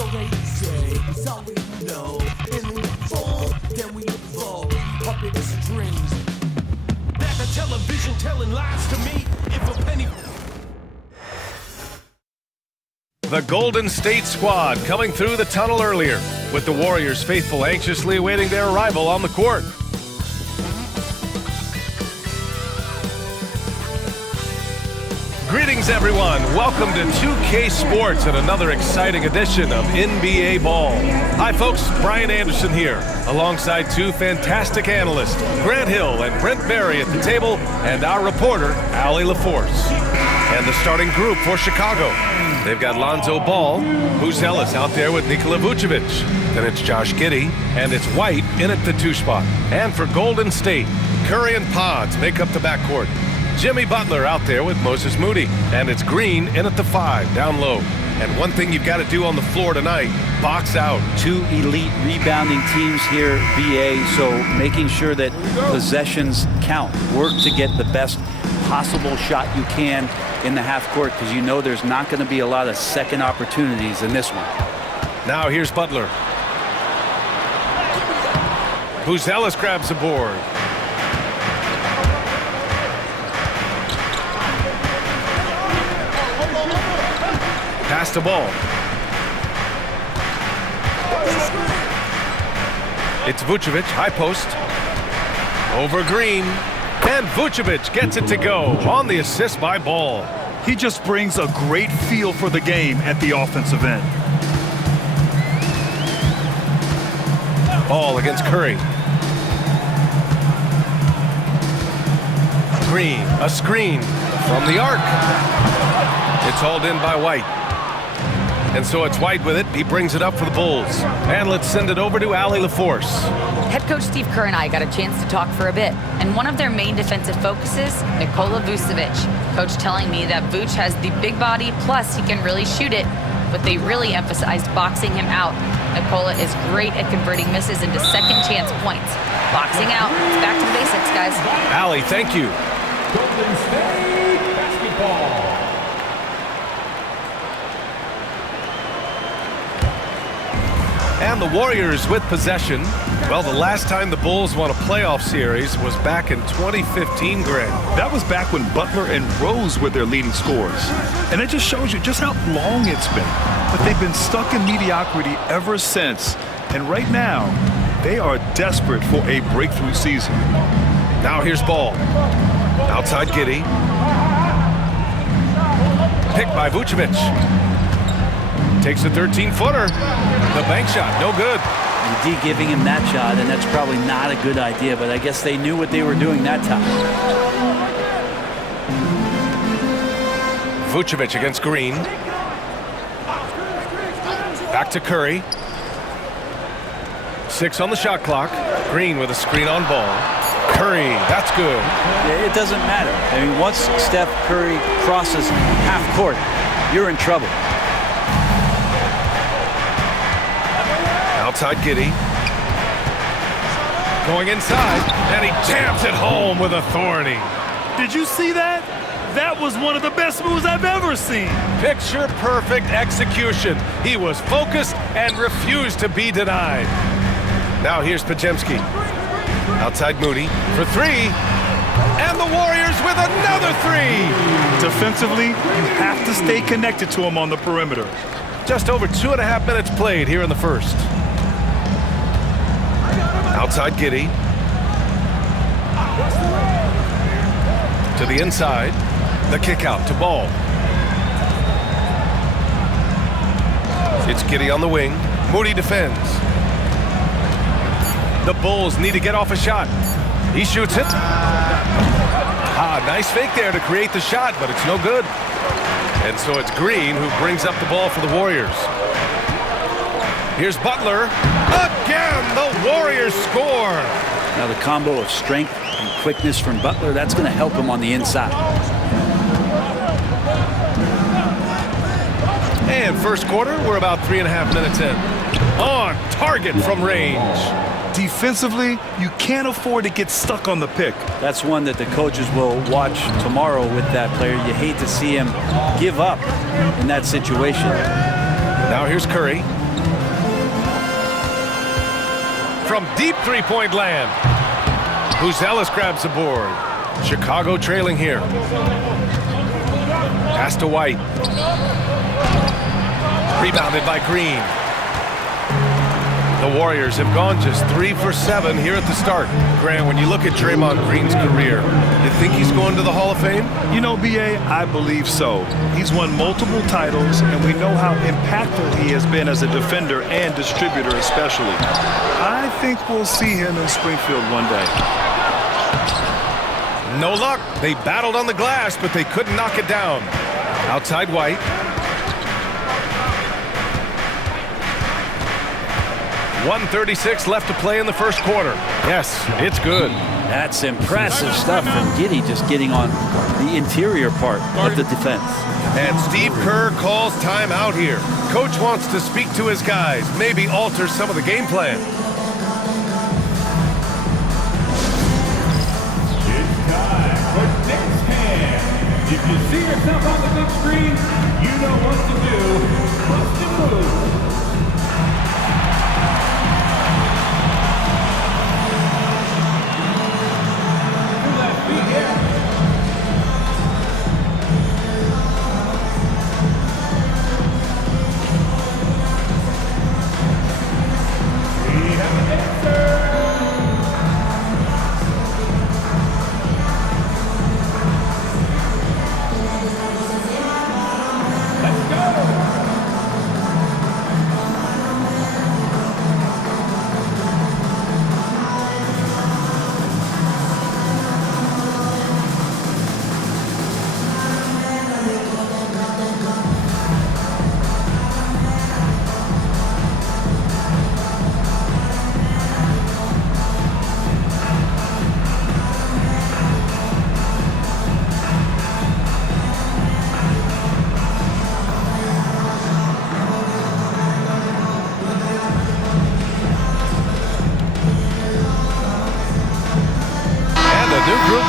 So they say, it's all we know. In the fall, then we evolve. Puppet strings. Back on television telling lies to me. If a penny. The Golden State squad coming through the tunnel earlier, with the Warriors faithful anxiously awaiting their arrival on the court. Greetings, everyone. Welcome to 2K Sports and another exciting edition of NBA Ball. Hi, folks. Brian Anderson here, alongside two fantastic analysts, Grant Hill and Brent Barry at the table, and our reporter, Allie LaForce. And the starting group for Chicago. They've got Lonzo Ball, who's Ellis out there with Nikola Vucevic. Then it's Josh Giddey, and it's White in at the 2 spot. And for Golden State, Curry and Pods make up the backcourt. Jimmy Butler out there with Moses Moody, and it's Green in at the 5, down low. And one thing you've got to do on the floor tonight, box out. Two elite rebounding teams here, BA, so making sure that possessions count. Work to get the best possible shot you can in the half court, because you know there's not going to be a lot of second opportunities in this one. Now here's Butler. Ellis grabs the board. Pass the ball. It's Vucevic, high post. Over Green. And Vucevic gets it to go on the assist by Ball. He just brings a great feel for the game at the offensive end. Ball against Curry. Green, a screen from the arc. It's hauled in by White. And so it's White with it. He brings it up for the Bulls. And let's send it over to Allie LaForce. Head coach Steve Kerr and I got a chance to talk for a bit. And one of their main defensive focuses, Nikola Vucevic. Coach telling me that Vuce has the big body, plus he can really shoot it. But they really emphasized boxing him out. Nikola is great at converting misses into second chance points. Boxing out. It's back to the basics, guys. Allie, thank you. Golden State basketball. And the Warriors with possession. Well, the last time the Bulls won a playoff series was back in 2015, Greg. That was back when Butler and Rose were their leading scorers. And it just shows you just how long it's been. But they've been stuck in mediocrity ever since. And right now, they are desperate for a breakthrough season. Now here's Ball. Outside Giddey. Picked by Vucevic. Takes a 13-footer. The bank shot, no good. D giving him that shot, and that's probably not a good idea, but I guess they knew what they were doing that time. Vucevic against Green. Back to Curry. 6 on the shot clock. Green with a screen on Ball. Curry, that's good. It doesn't matter. I mean, once Steph Curry crosses half court, you're in trouble. Outside Giddey. Going inside, and he jams it home with authority. Did you see that? That was one of the best moves I've ever seen. Picture perfect execution. He was focused and refused to be denied. Now here's Podziemski. Outside Moody for 3. And the Warriors with another 3. Defensively, you have to stay connected to him on the perimeter. Just over 2.5 minutes played here in the first. Outside Giddey. To the inside. The kick out to Ball. It's Giddey on the wing. Moody defends. The Bulls need to get off a shot. He shoots it. Nice fake there to create the shot, but it's no good. And so it's Green who brings up the ball for the Warriors. Here's Butler. Again, the Warriors score. Now the combo of strength and quickness from Butler, that's going to help him on the inside. And first quarter, we're about 3.5 minutes in. On target from range. Defensively, you can't afford to get stuck on the pick. That's one that the coaches will watch tomorrow with that player. You hate to see him give up in that situation. Now here's Curry. from deep three-point land. Buzelis grabs the board. Chicago trailing here. Pass to White. Rebounded by Green. The Warriors have gone just 3 for 7 here at the start. Grant, when you look at Draymond Green's career, you think he's going to the Hall of Fame? You know, B.A., I believe so. He's won multiple titles, and we know how impactful he has been as a defender and distributor especially. I think we'll see him in Springfield one day. No luck. They battled on the glass, but they couldn't knock it down. Outside White. .136 left to play in the first quarter. Yes, it's good. That's impressive stuff from Giddey, just getting on the interior part of the defense. And Steve Kerr calls timeout here. Coach wants to speak to his guys, maybe alter some of the game plan. It's time for next hand. If you see yourself on the big screen, you know what to do. Bust and move.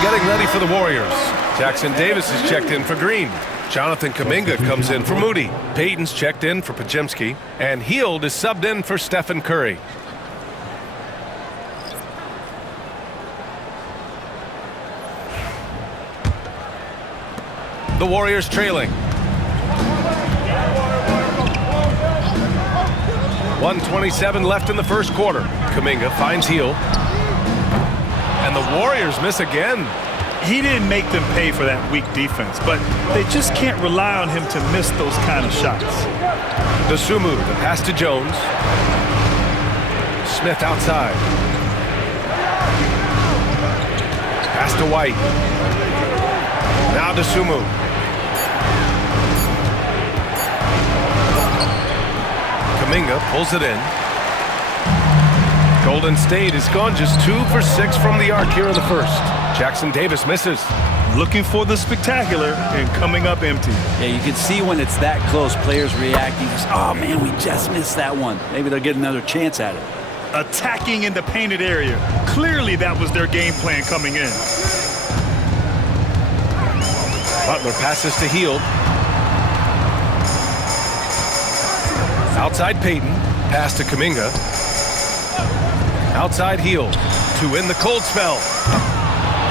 Getting ready for the Warriors. Jackson Davis is checked in for Green. Jonathan Kuminga comes in for Moody. Payton's checked in for Podziemski. And Hield is subbed in for Stephen Curry. The Warriors trailing. 1:27 left in the first quarter. Kuminga finds Hield. And the Warriors miss again. He didn't make them pay for that weak defense, but they just can't rely on him to miss those kind of shots. Dosunmu, the pass to Jones. Smith outside. Pass to White. Now Dosunmu. Kuminga pulls it in. Golden State has gone just 2 for 6 from the arc here in the first. Jackson Davis misses. Looking for the spectacular and coming up empty. Yeah, you can see when it's that close, players reacting. Just, oh, man, we just missed that one. Maybe they'll get another chance at it. Attacking in the painted area. Clearly that was their game plan coming in. Butler passes to Hield. Outside Payton. Pass to Kuminga. Outside Hield to win the cold spell.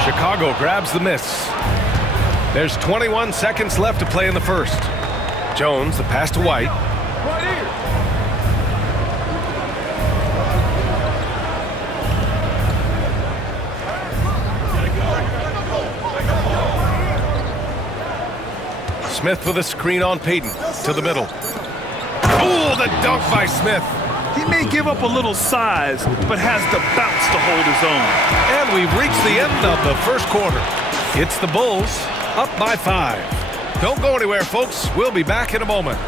Chicago grabs the miss. There's 21 seconds left to play in the first. Jones, the pass to White. Smith with a screen on Payton to the middle. Oh, the dunk by Smith. He may give up a little size, but has the bounce to hold his own. And we've reached the end of the first quarter. It's the Bulls up by 5. Don't go anywhere, folks. We'll be back in a moment.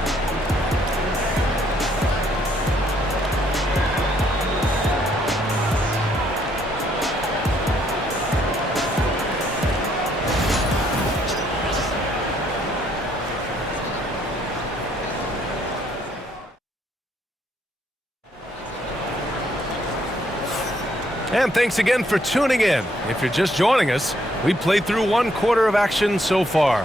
And thanks again for tuning in. If you're just joining us, we played through 1 quarter of action so far.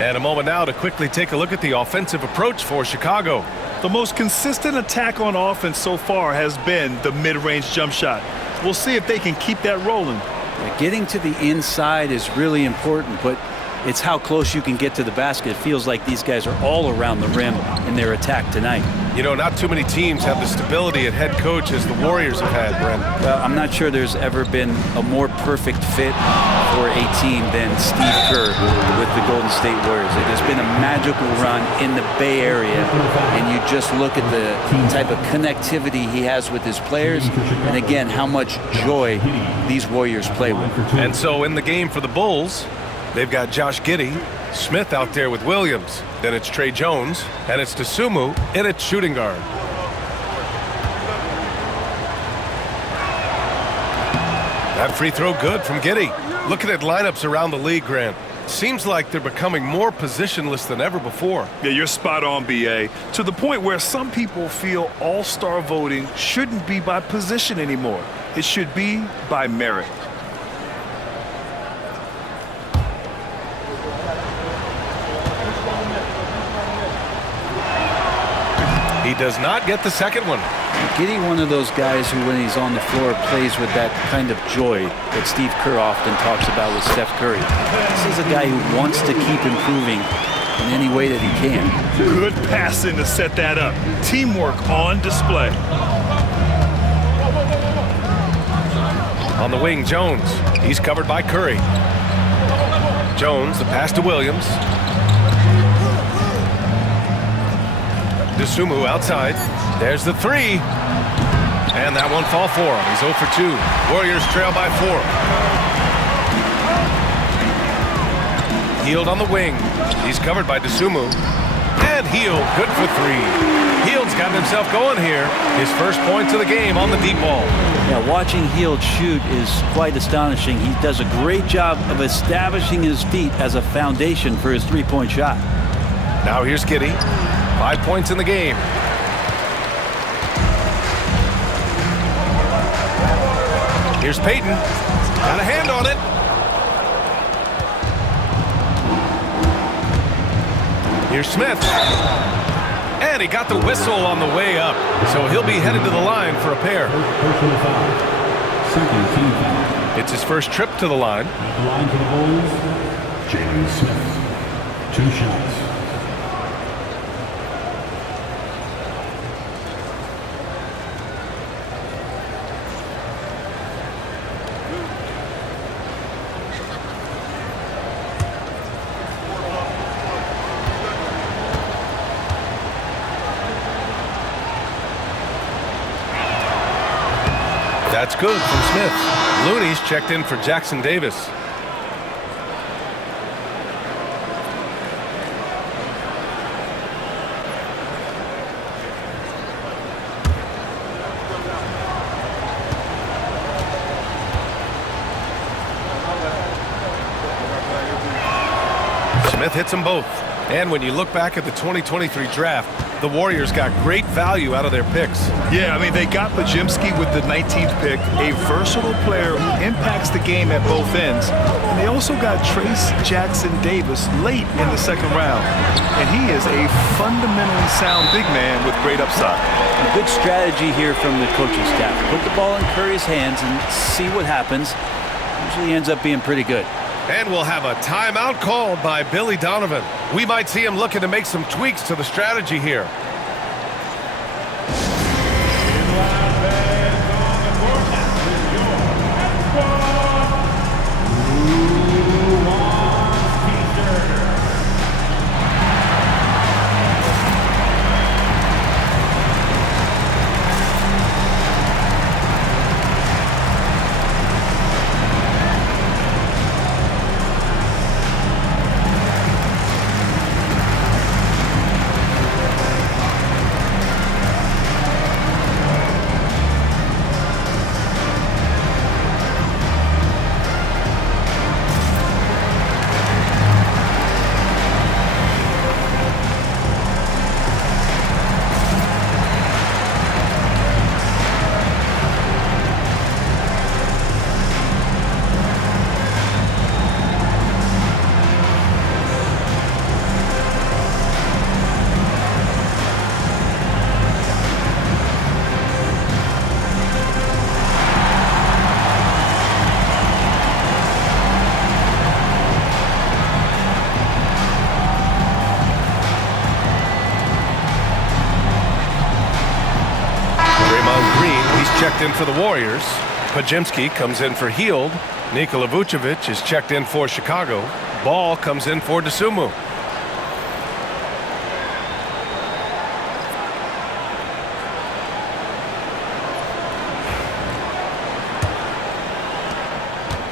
And a moment now to quickly take a look at the offensive approach for Chicago. The most consistent attack on offense so far has been the mid-range jump shot. We'll see if they can keep that rolling. Yeah, getting to the inside is really important, but it's how close you can get to the basket. It feels like these guys are all around the rim in their attack tonight. You know, not too many teams have the stability at head coach as the Warriors have had, Brent. I'm not sure there's ever been a more perfect fit for a team than Steve Kerr with the Golden State Warriors. It has been a magical run in the Bay Area, and you just look at the type of connectivity he has with his players, and again, how much joy these Warriors play with. And so in the game for the Bulls, they've got Josh Giddey, Smith out there with Williams. Then it's Trey Jones, and it's Dosunmu, and it's shooting guard. That free throw good from Giddey. Looking at lineups around the league, Grant, seems like they're becoming more positionless than ever before. Yeah, you're spot on, B.A. To the point where some people feel all-star voting shouldn't be by position anymore. It should be by merit. He does not get the second one. Giddey, one of those guys who, when he's on the floor, plays with that kind of joy that Steve Kerr often talks about with Steph Curry. This is a guy who wants to keep improving in any way that he can. Good passing to set that up. Teamwork on display. On the wing, Jones. He's covered by Curry. Jones, the pass to Williams. Dosunmu outside. There's the three. And that one fall for him. He's 0 for 2. Warriors trail by 4. Hield on the wing. He's covered by Dosunmu. And Hield, good for 3. Hield's gotten himself going here. His first points of the game on the deep ball. Yeah, watching Hield shoot is quite astonishing. He does a great job of establishing his feet as a foundation for his three-point shot. Now here's Giddey. 5 points in the game. Here's Payton. Got a hand on it. Here's Smith. And he got the whistle on the way up. So he'll be headed to the line for a pair. Personal foul. Second team foul. It's his first trip to the line. At the line for the Bulls, Jalen Smith. 2 shots. That's good from Smith. Looney's checked in for Jackson Davis. Smith hits them both. And when you look back at the 2023 draft, the Warriors got great value out of their picks. Yeah, I mean, they got Podziemski with the 19th pick, a versatile player who impacts the game at both ends. And they also got Trace Jackson Davis late in the second round. And he is a fundamentally sound big man with great upside. A good strategy here from the coaching staff. Put the ball in Curry's hands and see what happens. Usually ends up being pretty good. And we'll have a timeout called by Billy Donovan. We might see him looking to make some tweaks to the strategy here. Draymond Green. He's checked in for the Warriors. Podziemski comes in for Hield. Nikola Vucevic is checked in for Chicago. Ball comes in for Dosunmu.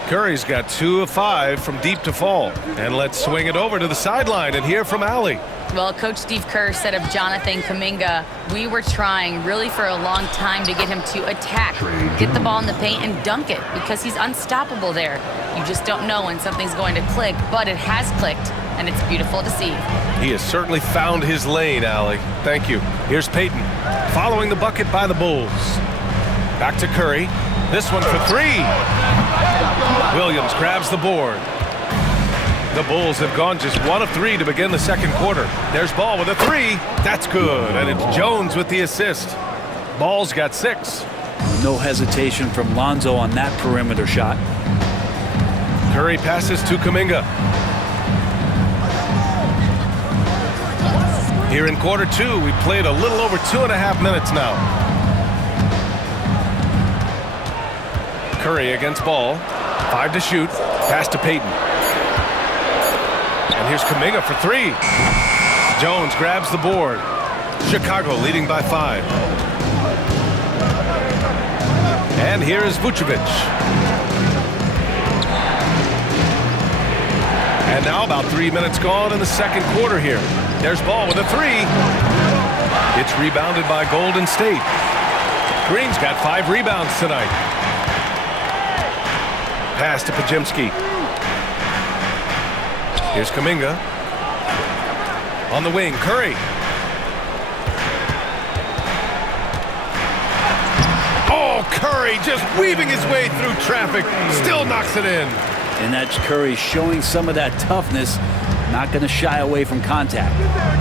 Curry's got 2 of 5 from deep to fall. And let's swing it over to the sideline and hear from Allie. Well, Coach Steve Kerr said of Jonathan Kuminga, we were trying really for a long time to get him to attack, get the ball in the paint and dunk it because he's unstoppable there. You just don't know when something's going to click, but it has clicked, and it's beautiful to see. He has certainly found his lane, Allie. Thank you. Here's Payton, following the bucket by the Bulls. Back to Curry. This one for 3. Williams grabs the board. The Bulls have gone just 1 of 3 to begin the second quarter. There's Ball with a 3. That's good. And it's Jones with the assist. Ball's got 6. No hesitation from Lonzo on that perimeter shot. Curry passes to Kuminga. Here in quarter 2, we played a little over 2.5 minutes now. Curry against Ball. 5 to shoot. Pass to Payton. And here's Kuminga for 3. Jones grabs the board. Chicago leading by 5. And here is Vucevic. And now about 3 minutes gone in the second quarter here. There's Ball with a 3. It's rebounded by Golden State. Green's got 5 rebounds tonight. Pass to Podziemski. Here's Kuminga. On the wing, Curry. Oh, Curry just weaving his way through traffic. Still knocks it in. And that's Curry showing some of that toughness, not going to shy away from contact.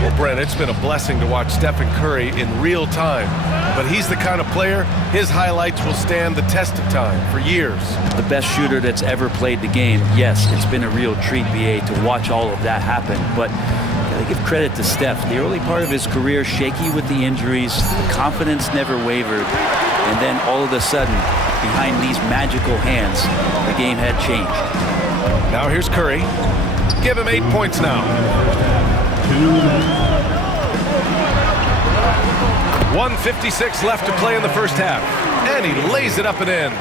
Well, Brent, it's been a blessing to watch Stephen Curry in real time. But he's the kind of player, his highlights will stand the test of time for years. The best shooter that's ever played the game. Yes, it's been a real treat, BA, to watch all of that happen. But gotta give credit to Steph. The early part of his career, shaky with the injuries, the confidence never wavered. And then all of a sudden, behind these magical hands, the game had changed. Now here's Curry. Give him 8 points now. 1:56 left to play in the first half. And he lays it up and in.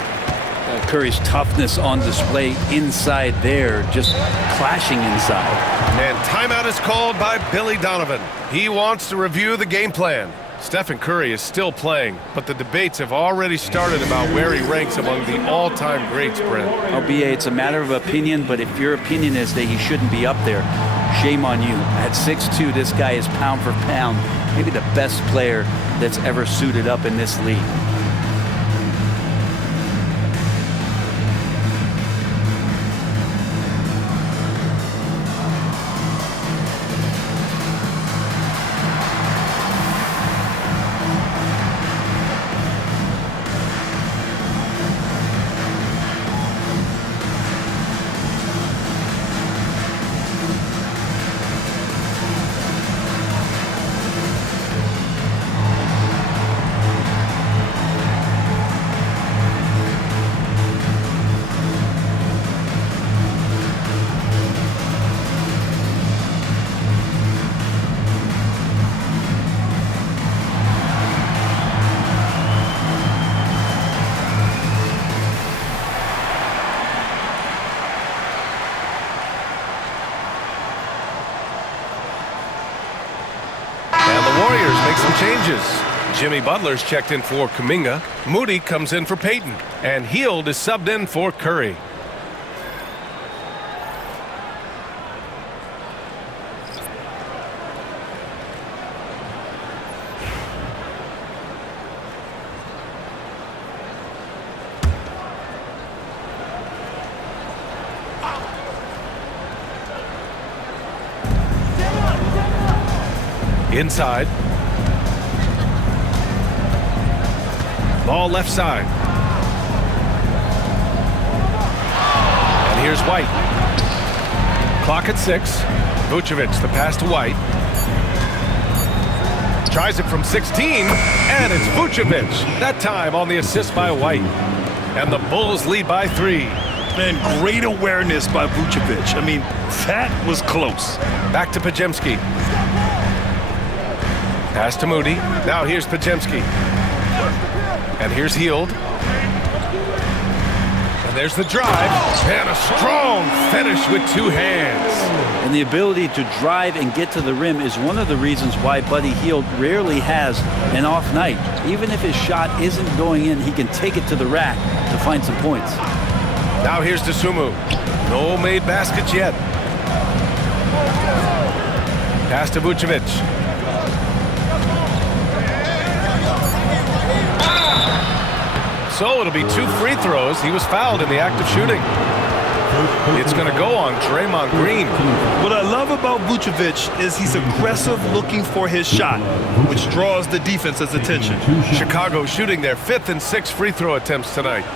Curry's toughness on display inside there, just clashing inside. And timeout is called by Billy Donovan. He wants to review the game plan. Stephen Curry is still playing, but the debates have already started about where he ranks among the all-time greats, Brent. BA, it's a matter of opinion, but if your opinion is that he shouldn't be up there, shame on you. At 6'2", this guy is pound for pound, maybe the best player that's ever suited up in this league. Changes. Jimmy Butler's checked in for Kuminga. Moody comes in for Payton. And Hield is subbed in for Curry. Inside. Ball left side. And here's White. Clock at 6. Vucevic, the pass to White. Tries it from 16, and it's Vucevic. That time on the assist by White. And the Bulls lead by 3. Man, great awareness by Vucevic. I mean, that was close. Back to Podziemski. Pass to Moody. Now here's Podziemski. And here's Hield. And there's the drive. And a strong finish with 2 hands. And the ability to drive and get to the rim is one of the reasons why Buddy Hield rarely has an off night. Even if his shot isn't going in, he can take it to the rack to find some points. Now here's Dosunmu. No made baskets yet. Pass to Vucevic. So it'll be 2 free throws. He was fouled in the act of shooting. It's going to go on Draymond Green. What I love about Vucevic is he's aggressive looking for his shot, which draws the defense's attention. Chicago shooting their 5th and 6th free throw attempts tonight.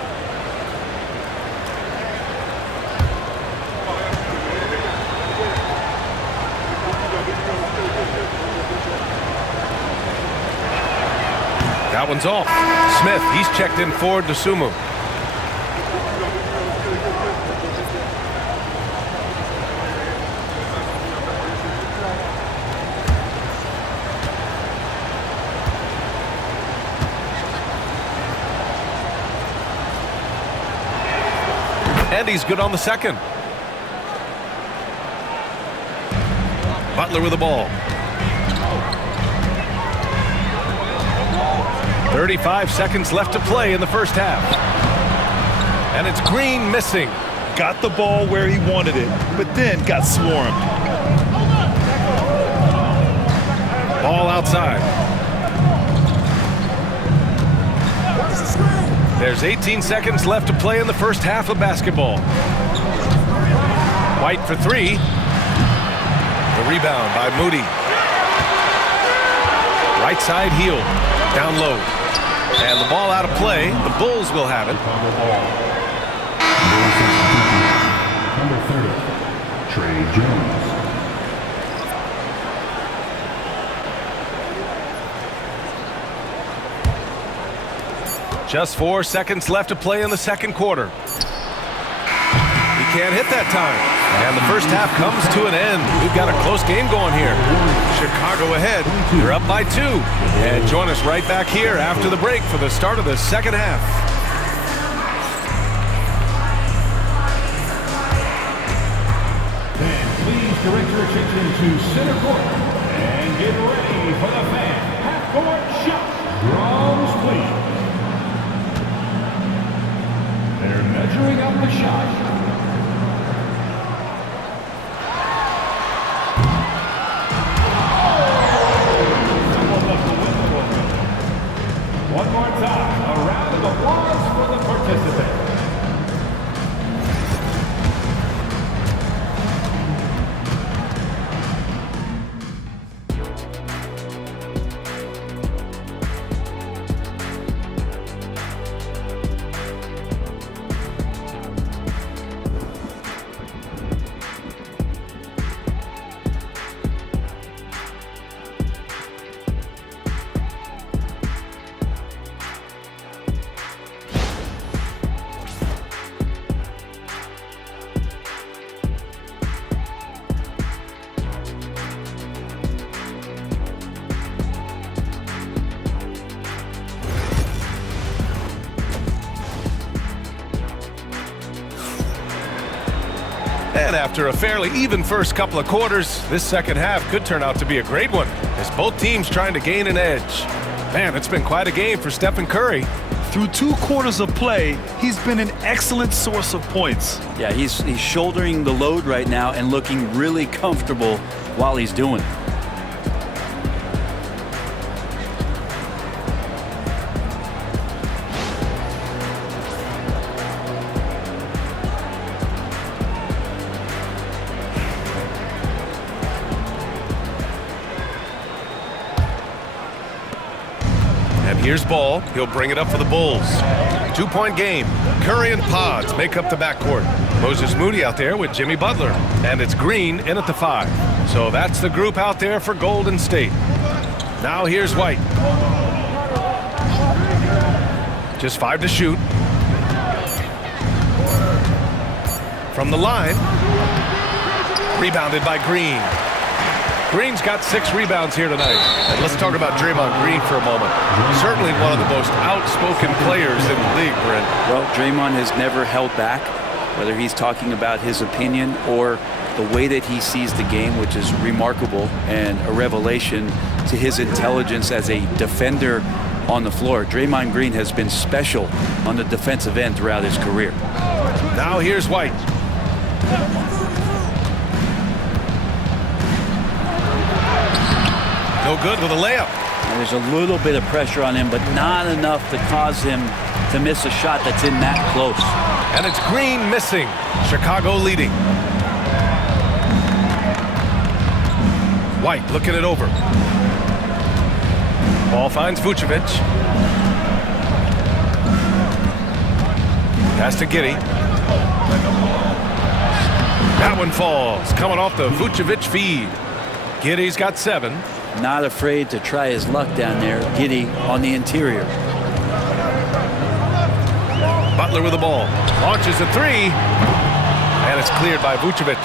That one's off. Smith, he's checked in for Dosunmu. And he's good on the second. Butler with the ball. 35 seconds left to play in the first half. And it's Green missing. Got the ball where he wanted it, but then got swarmed. Ball outside. There's 18 seconds left to play in the first half of basketball. White for 3. The rebound by Moody. Right side Hield. Down low. And the ball out of play. The Bulls will have it. Number 30, Trey Jones. Just 4 seconds left to play in the second quarter. He can't hit that time. And the first half comes to an end. We've got a close game going here. Chicago ahead. They're up by 2. And join us right back here after the break for the start of the second half. Then please direct your attention to center court and get ready for the fan half-court shot. Drums, please. They're measuring up the shot. One more time, a round of applause for the participant. And after a fairly even first couple of quarters, this second half could turn out to be a great one, as both teams trying to gain an edge. Man, it's been quite a game for Stephen Curry. Through 2 quarters of play, he's been an excellent source of points. Yeah, he's shouldering the load right now and looking really comfortable while he's doing it. Here's Ball. He'll bring it up for the Bulls. 2-point game. Curry and Pods make up the backcourt. Moses Moody out there with Jimmy Butler. And it's Green in at the 5. So that's the group out there for Golden State. Now here's White. Just 5 to shoot. From the line. Rebounded by Green. Green's got 6 rebounds here tonight. And let's talk about Draymond Green for a moment. Certainly one of the most outspoken players in the league, Brent. Well, Draymond has never held back, whether he's talking about his opinion or the way that he sees the game, which is remarkable and a revelation to his intelligence as a defender on the floor. Draymond Green has been special on the defensive end throughout his career. Now here's White. No good with a layup. And there's a little bit of pressure on him, but not enough to cause him to miss a shot that's in that close. And it's Green missing. Chicago leading. White looking it over. Ball finds Vucevic. Pass to Giddey. That one falls. Coming off the Vucevic feed. Giddey's got 7. Not afraid to try his luck down there. Giddey on the interior. Butler with the ball. Launches a 3. And it's cleared by Vucevic.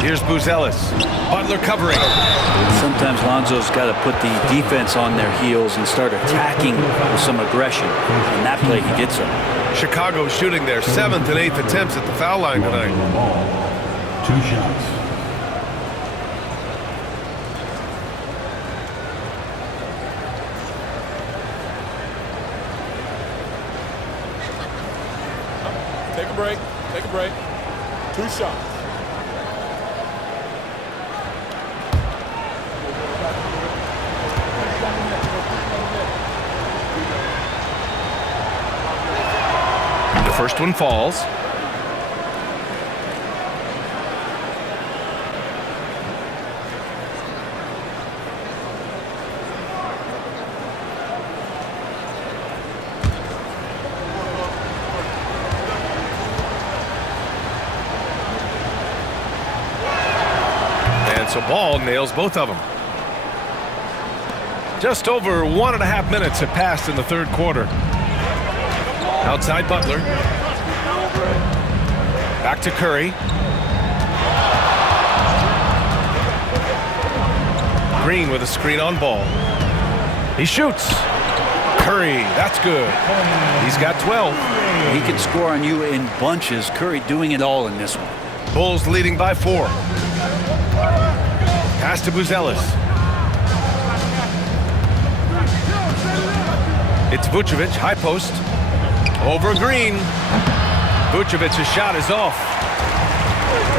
Here's Buzelis. Butler covering. Sometimes Lonzo's got to put the defense on their heels and start attacking with some aggression. And that play, he did so. Chicago shooting their 7th and 8th attempts at the foul line tonight. 2 shots. Take a break. Take a break. 2 shots. The first one falls. So Ball nails both of them. Just over 1.5 minutes have passed in the third quarter. Outside Butler. Back to Curry. Green with a screen on Ball. He shoots. Curry, that's good. He's got 12. He can score on you in bunches. Curry doing it all in this one. Bulls leading by 4. Pass to Buzelis. It's Vucevic, high post. Over Green. Vucevic's shot is off.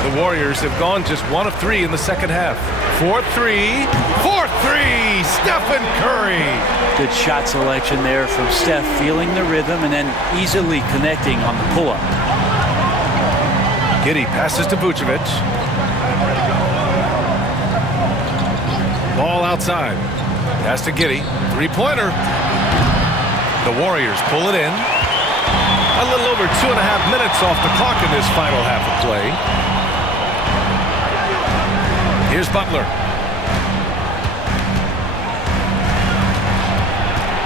The Warriors have gone just 1 of 3 in the second half. 4-3. 4-3. Stephen Curry. Good shot selection there from Steph, feeling the rhythm and then easily connecting on the pull-up. Giddey passes to Vucevic. Ball outside. Pass to Giddey. 3-pointer. The Warriors pull it in. A little over 2.5 minutes off the clock in this final half of play. Here's Butler.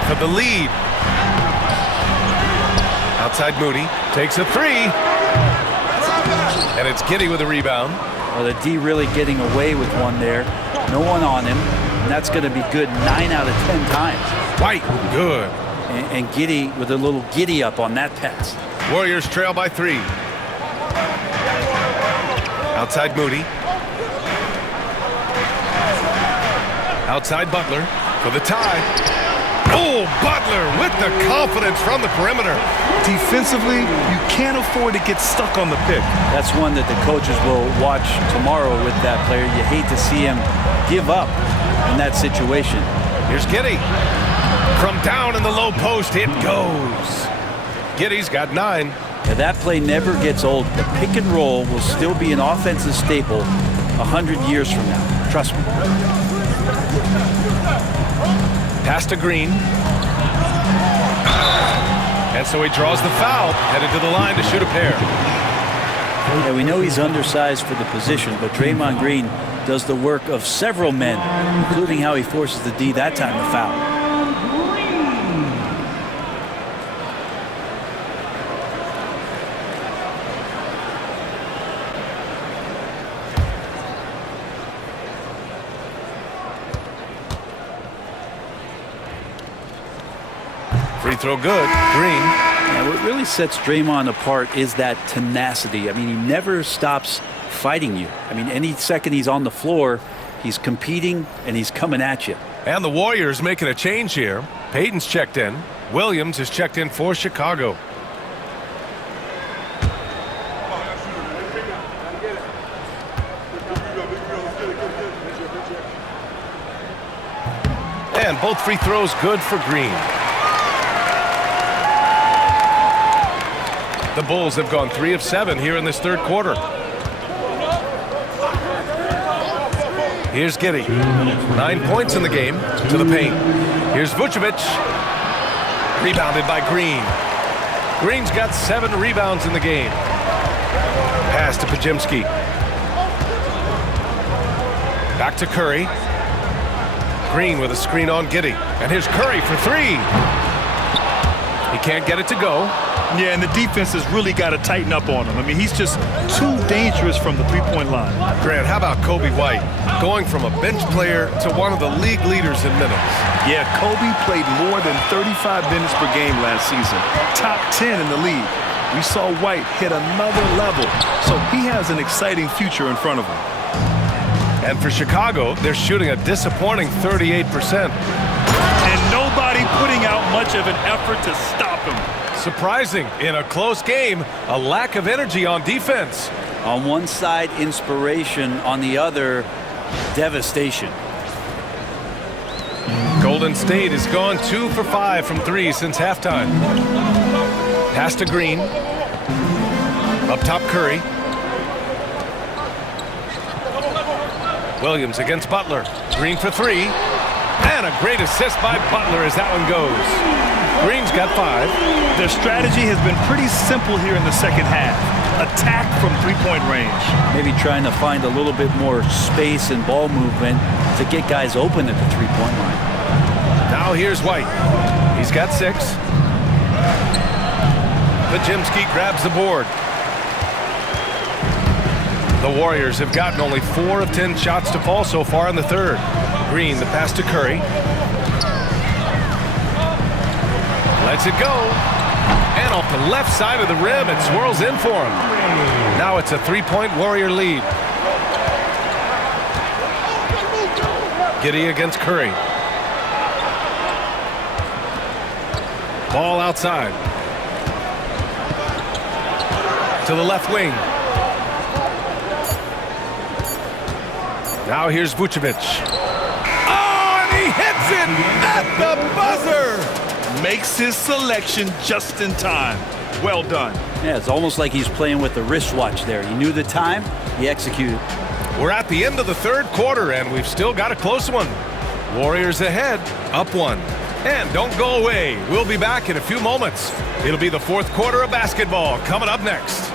For the lead. Outside Moody. Takes a 3. And it's Giddey with a rebound. Well, the D really getting away with one there. No one on him. And that's going to be good 9 out of 10 times. White, good. And Giddey with a little giddy up on that pass. Warriors trail by 3. Outside Moody. Outside Butler for the tie. Oh, Butler with the confidence from the perimeter. Defensively, you can't afford to get stuck on the pick. That's one that the coaches will watch tomorrow with that player. You hate to see him give up in that situation. Here's Giddey. From down in the low post, it goes. Giddey's got 9. Now, that play never gets old. The pick and roll will still be an offensive staple 100 years from now. Trust me. Pass to Green. And so he draws the foul, headed to the line to shoot a pair. Yeah, we know he's undersized for the position, but Draymond Green does the work of several men, including how he forces the D that time to foul. Free throw good. Green. And what really sets Draymond apart is that tenacity. I mean, he never stops fighting you. I mean, any second he's on the floor, he's competing and he's coming at you. And the Warriors making a change here. Payton's checked in. Williams is checked in for Chicago. And both free throws good for Green. The Bulls have gone 3 of 7 here in this third quarter. Here's Giddey. 9 points in the game to the paint. Here's Vucevic. Rebounded by Green. Green's got 7 rebounds in the game. Pass to Podziemski. Back to Curry. Green with a screen on Giddey. And here's Curry for 3. He can't get it to go. Yeah, and the defense has really got to tighten up on him. I mean, he's just too dangerous from the three-point line. Grant, how about Kobe White? Going from a bench player to one of the league leaders in minutes. Yeah, Kobe played more than 35 minutes per game last season. Top 10 in the league. We saw White hit another level, so he has an exciting future in front of him. And for Chicago, they're shooting a disappointing 38%. And nobody putting out much of an effort to stop him. Surprising, in a close game, a lack of energy on defense. On one side, inspiration. On the other, devastation. Golden State has gone 2 for 5 from 3 since halftime. Pass to Green. Up top, Curry. Williams against Butler. Green for 3. And a great assist by Butler as that one goes. Green's got 5. Their strategy has been pretty simple here in the second half. Attack from three-point range. Maybe trying to find a little bit more space and ball movement to get guys open at the three-point line. Now here's White. He's got 6. Podziemski grabs the board. The Warriors have gotten only 4 of 10 shots to fall so far in the third. Green, the pass to Curry. Lets it go. And off the left side of the rim, it swirls in for him. Now it's a 3-point Warrior lead. Giddey against Curry. Ball outside. To the left wing. Now here's Vucevic. Oh, and he hits it at the buzzer! Makes his selection just in time. Well done. Yeah, it's almost like he's playing with the wristwatch there. He knew the time, he executed. We're at the end of the third quarter, and we've still got a close one. Warriors ahead, up 1. And don't go away. We'll be back in a few moments. It'll be the fourth quarter of basketball coming up next.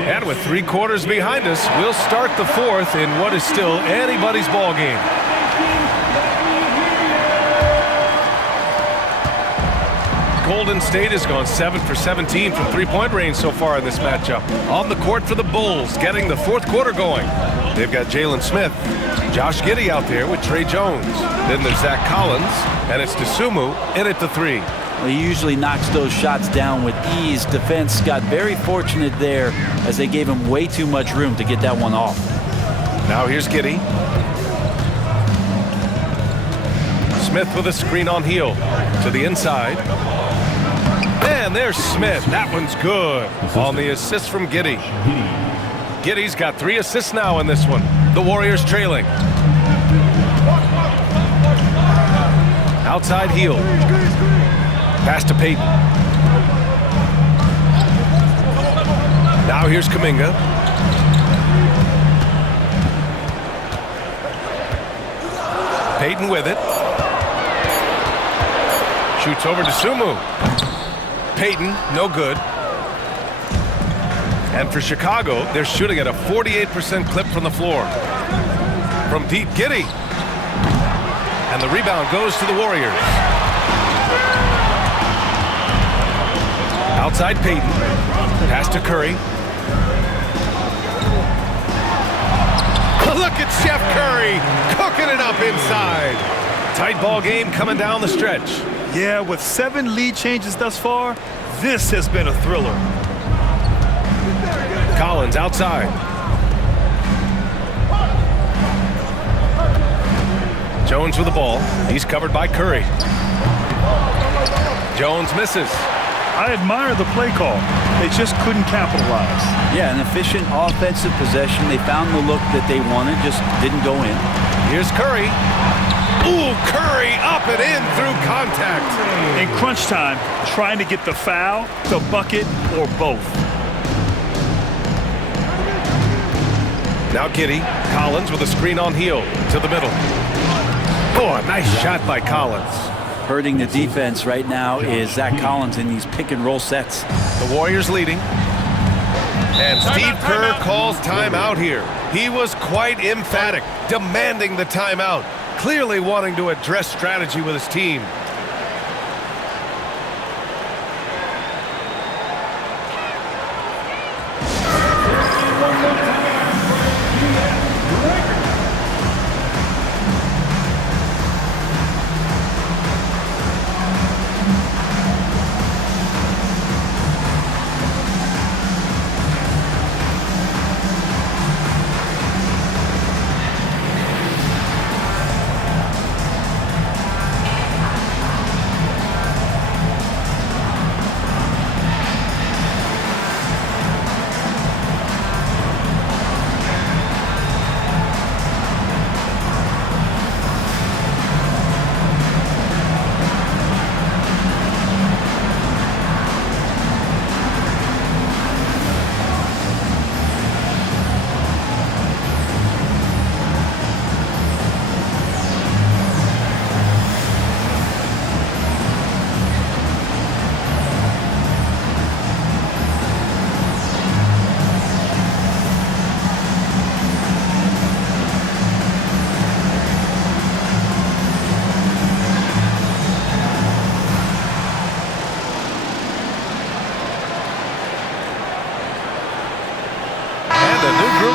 And with 3 quarters behind us, we'll start the fourth in what is still anybody's ball game. Golden State has gone 7 for 17 from three-point range so far in this matchup. On the court for the Bulls, getting the fourth quarter going. They've got Jalen Smith, Josh Giddey out there with Trey Jones. Then there's Zach Collins, and it's Dosunmu in at the 3. Well, he usually knocks those shots down with ease. Defense got very fortunate there as they gave him way too much room to get that one off. Now here's Giddey. Smith with a screen on heel to the inside. And there's Smith. That one's good on the assist from Giddey. Giddey's got 3 assists now in this one. The Warriors trailing. Outside heel. Pass to Payton. Now here's Kuminga. Payton with it. Shoots over to Sumu. Payton, no good. And for Chicago, they're shooting at a 48% clip from the floor. From deep, Giddey. And the rebound goes to the Warriors. Outside Payton. Pass to Curry. Look at Chef Curry cooking it up inside. Tight ball game coming down the stretch. Yeah, with 7 lead changes thus far, this has been a thriller. Collins outside. Jones with the ball. He's covered by Curry. Jones misses. I admire the play call. They just couldn't capitalize. Yeah, an efficient offensive possession. They found the look that they wanted, just didn't go in. Here's Curry. Ooh, Curry up and in through contact. In crunch time, trying to get the foul, the bucket, or both. Now Giddey. Collins with a screen on heel to the middle. Oh, a nice shot by Collins. Hurting the defense right now is Zach Collins in these pick and roll sets. The Warriors leading. And Steve Kerr calls timeout here. He was quite emphatic, demanding the timeout, clearly wanting to address strategy with his team.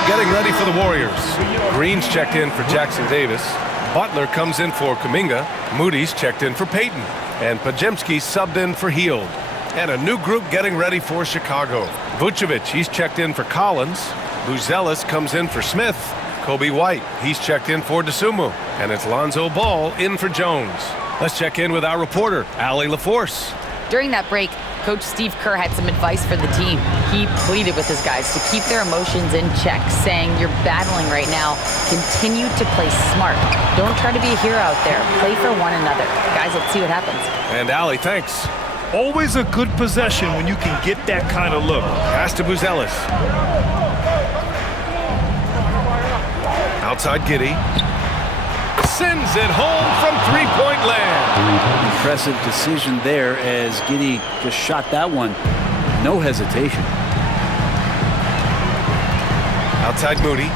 Getting ready for the Warriors. Green's checked in for Jackson Davis. Butler comes in for Kuminga. Moody's checked in for Payton. And Podziemski subbed in for Hield. And a new group getting ready for Chicago. Vucevic, he's checked in for Collins. Buzelis comes in for Smith. Kobe White, he's checked in for Dosunmu. And it's Lonzo Ball in for Jones. Let's check in with our reporter, Allie LaForce. During that break, Coach Steve Kerr had some advice for the team. He pleaded with his guys to keep their emotions in check, saying, you're battling right now. Continue to play smart. Don't try to be a hero out there. Play for one another. Guys, let's see what happens. And Allie, thanks. Always a good possession when you can get that kind of look. Pass to Buzelis. Outside Giddey. Sends it home from three-point land. Impressive decision there as Giddey just shot that one. No hesitation. Outside Moody.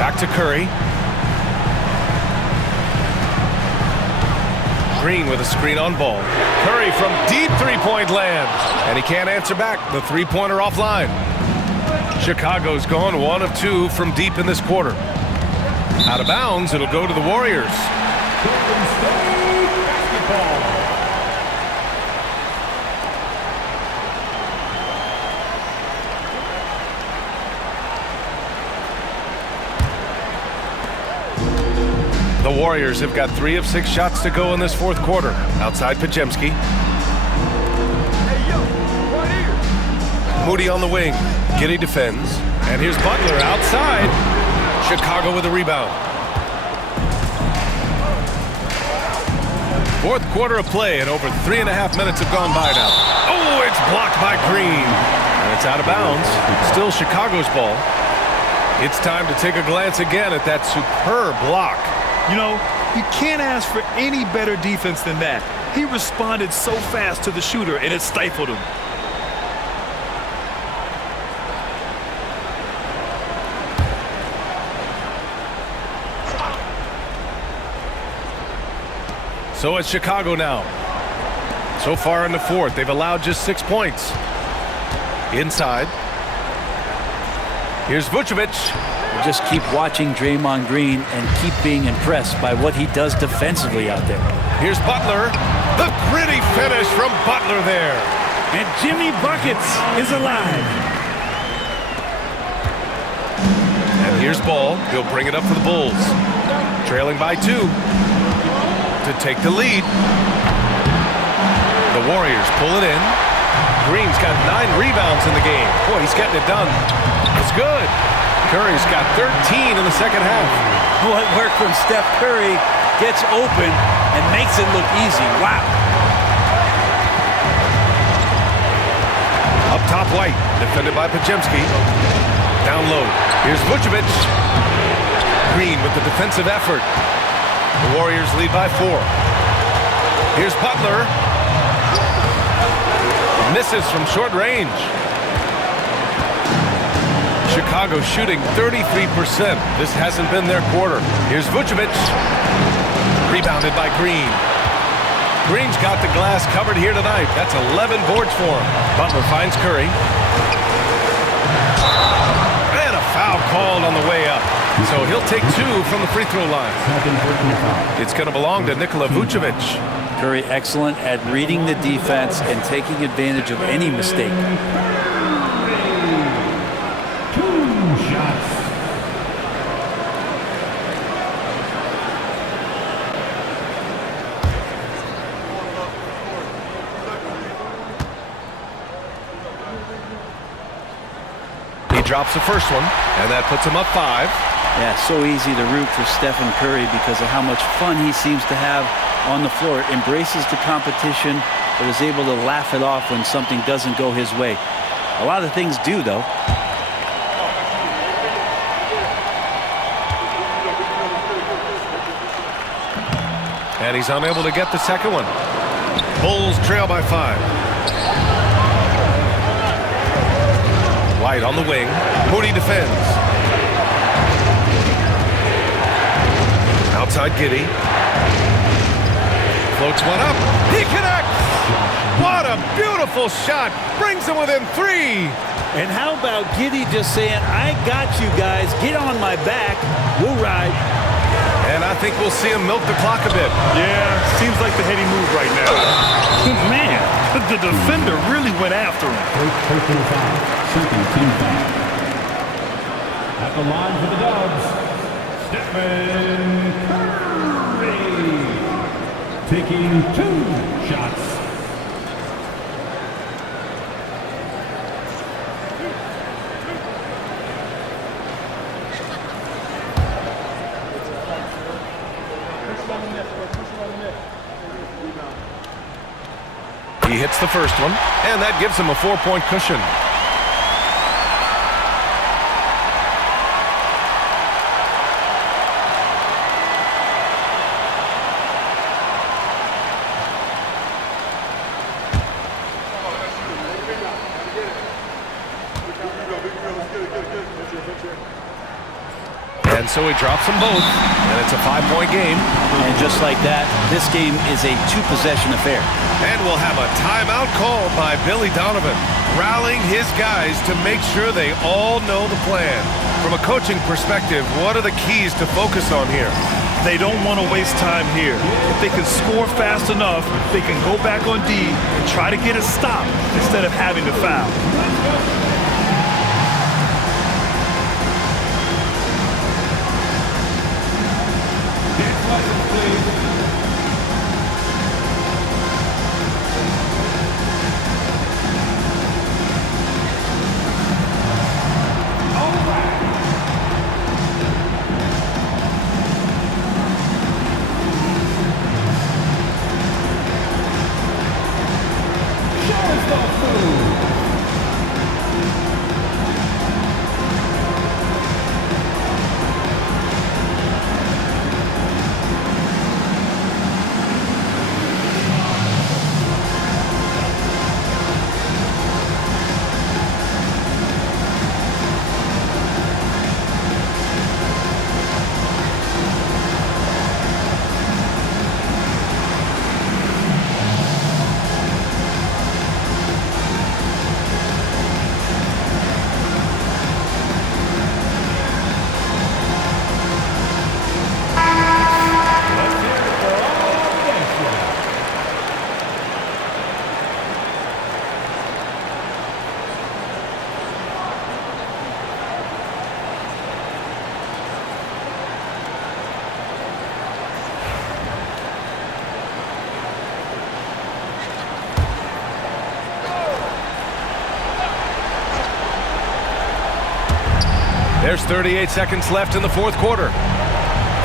Back to Curry. Green with a screen on Ball. Curry from deep three-point land. And he can't answer back. The three-pointer offline. Chicago's gone 1 of 2 from deep in this quarter. Out of bounds, it'll go to the Warriors. The Warriors have got 3 of 6 shots to go in this fourth quarter. Outside Podziemski. Moody on the wing. Giddey defends. And here's Butler outside. Chicago with a rebound. Fourth quarter of play, and over 3.5 minutes have gone by now. Oh, it's blocked by Green. And it's out of bounds. Still Chicago's ball. It's time to take a glance again at that superb block. You know, you can't ask for any better defense than that. He responded so fast to the shooter, and it stifled him. So it's Chicago now. So far in the fourth, they've allowed just 6 points. Inside. Here's Vucevic. Just keep watching Draymond Green and keep being impressed by what he does defensively out there. Here's Butler. The gritty finish from Butler there. And Jimmy Buckets is alive. And here's Ball. He'll bring it up for the Bulls. Trailing by 2 to take the lead. The Warriors pull it in. Green's got 9 rebounds in the game. Boy, he's getting it done. It's good. Curry's got 13 in the second half. What work from Steph Curry gets open and makes it look easy. Wow. Up top, White, defended by Podziemski. Down low. Here's Vucevic. Green with the defensive effort. The Warriors lead by 4. Here's Butler. Misses from short range. Chicago shooting 33%. This hasn't been their quarter. Here's Vucevic. Rebounded by Green. Green's got the glass covered here tonight. That's 11 boards for him. Butler finds Curry. And a foul called on the way up. So he'll take 2 from the free throw line. It's going to belong to Nikola Vucevic. Curry excellent at reading the defense and taking advantage of any mistake. 2 shots. He drops the first one, and that puts him up 5. Yeah, so easy to root for Stephen Curry because of how much fun he seems to have on the floor. Embraces the competition, but is able to laugh it off when something doesn't go his way. A lot of things do, though. And he's unable to get the second one. Bulls trail by 5. White on the wing. Moody defends. Outside Giddey. Floats one up. He connects! What a beautiful shot. Brings him within 3. And how about Giddey just saying, I got you guys. Get on my back. We'll ride. And I think we'll see him milk the clock a bit. Yeah, seems like the heady move right now. Man, the defender really went after him. Personal foul. Second team foul. At the line for the Dubs, Stephen Curry. Taking 2 shots. He hits the first one, and that gives him a 4-point cushion. And so he drops them both, and it's a 5-point game. And just like that, this game is a 2-possession affair. And we'll have a timeout called by Billy Donovan, rallying his guys to make sure they all know the plan. From a coaching perspective, what are the keys to focus on here? They don't want to waste time here. If they can score fast enough, they can go back on D and try to get a stop instead of having to foul. There's 38 seconds left in the fourth quarter.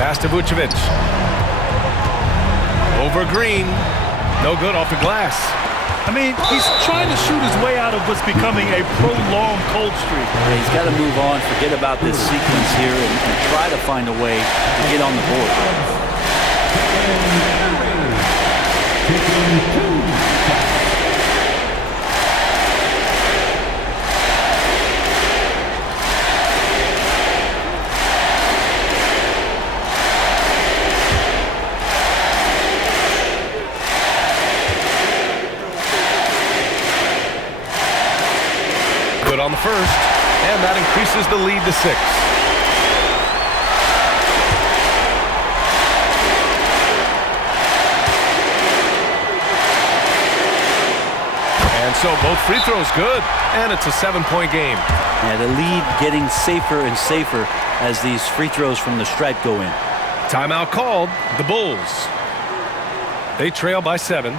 Pass to Vucevic. Over Green. No good off the glass. I mean, he's trying to shoot his way out of what's becoming a prolonged cold streak. Yeah, he's got to move on, forget about this sequence here, and try to find a way to get on the board. On the first, and that increases the lead to 6. And so both free throws good, and it's a 7-point game. Yeah, the lead getting safer and safer as these free throws from the stripe go in. Timeout called. The Bulls. They trail by 7.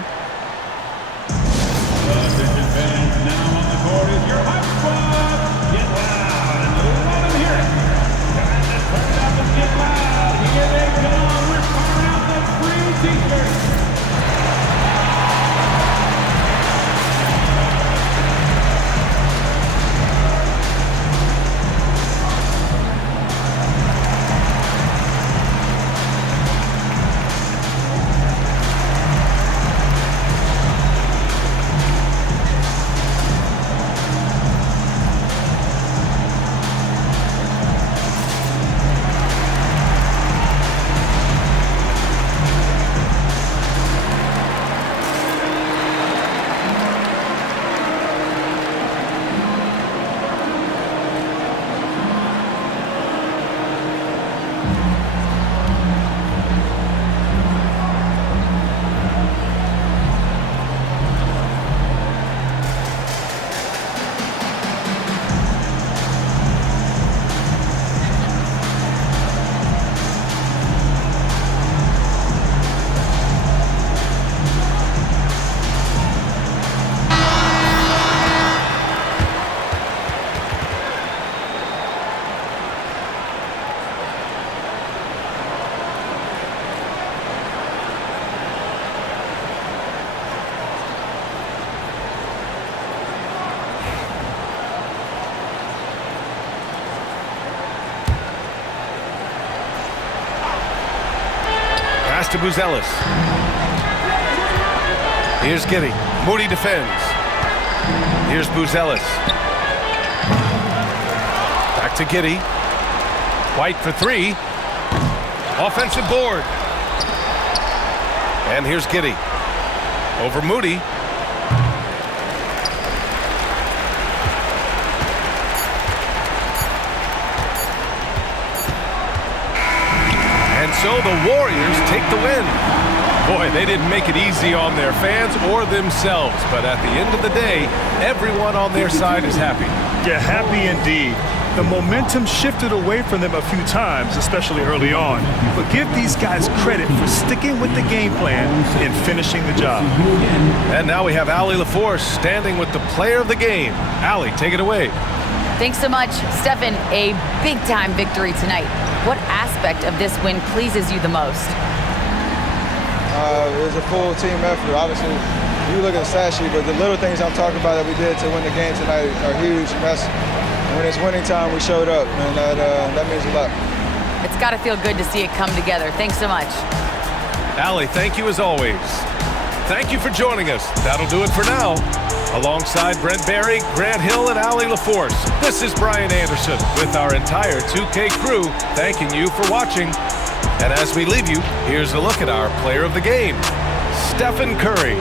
Pass to Buzelis. Here's Giddey. Moody defends. Here's Buzelis. Back to Giddey. White for 3. Offensive board. And here's Giddey. Over Moody. And so the Warriors take the win. Boy, they didn't make it easy on their fans or themselves, but at the end of the day, everyone on their side is happy. Yeah, happy indeed. The momentum shifted away from them a few times, especially early on. But give these guys credit for sticking with the game plan and finishing the job. And now we have Allie LaForce standing with the player of the game. Allie, take it away. Thanks so much. Stephen, a big-time victory tonight. What aspect of this win pleases you the most? It was a full team effort. Obviously, you look at the stat sheet, but the little things I'm talking about that we did to win the game tonight are huge. And that's when it's winning time, we showed up, and that means a lot. It's got to feel good to see it come together. Thanks so much. Allie, thank you as always. Thank you for joining us. That'll do it for now. Alongside Brent Barry, Grant Hill, and Allie LaForce, this is Brian Anderson with our entire 2K crew thanking you for watching. And as we leave you, here's a look at our player of the game, Stephen Curry.